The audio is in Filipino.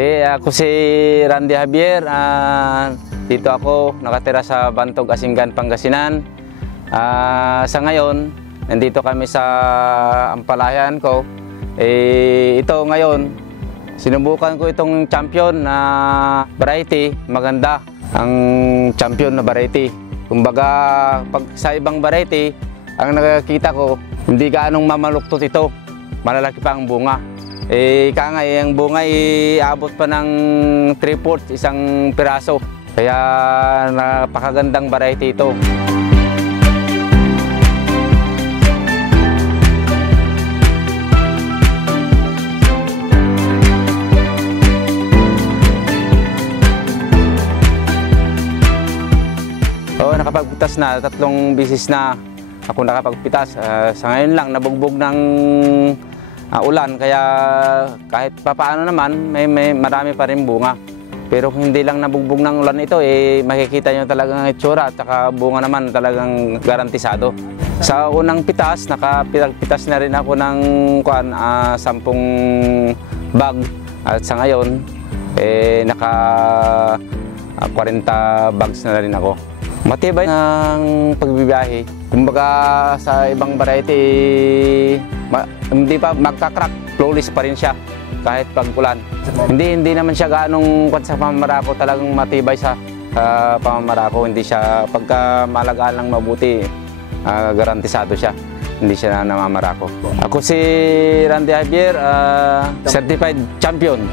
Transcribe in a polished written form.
Ako si Randy Javier. Dito ako nakatira sa Bantog, Asinggan, Pangasinan. Sa ngayon, nandito kami sa ampalayan ko. Ito ngayon, sinubukan ko itong champion na variety. Maganda ang champion na variety. Kumbaga, pag sa ibang variety, ang nakakita ko, hindi gaanong mamaluktot ito. Malalaki pa ang bunga. Ang bunga abot pa ng 3/4 isang piraso. Kaya napakagandang variety ito. Nakapagpitas na, 3 bisis na ako nakapagpitas. Sa ngayon lang, nabugbog ng ulan, kaya kahit papaano naman, may marami pa rin bunga. Pero kung hindi lang nabugbog ng ulan ito, makikita nyo talagang itsura at saka bunga naman talagang garantisado. Sa unang pitas, nakapagpitas na rin ako ng 10 bag. At sa ngayon, naka 40 bags na rin ako. Matibay ng pagbibiyahe. Kumbaga sa ibang variety, hindi pa magkakrak, flawless pa rin siya kahit pag-ulan. Hindi naman siya ganong sa pamamarako, talagang matibay sa pamamarako. Hindi siya, pagka malagaan lang mabuti, garantisado siya. Hindi siya namamarako. Ako si Randy Javier, certified champion.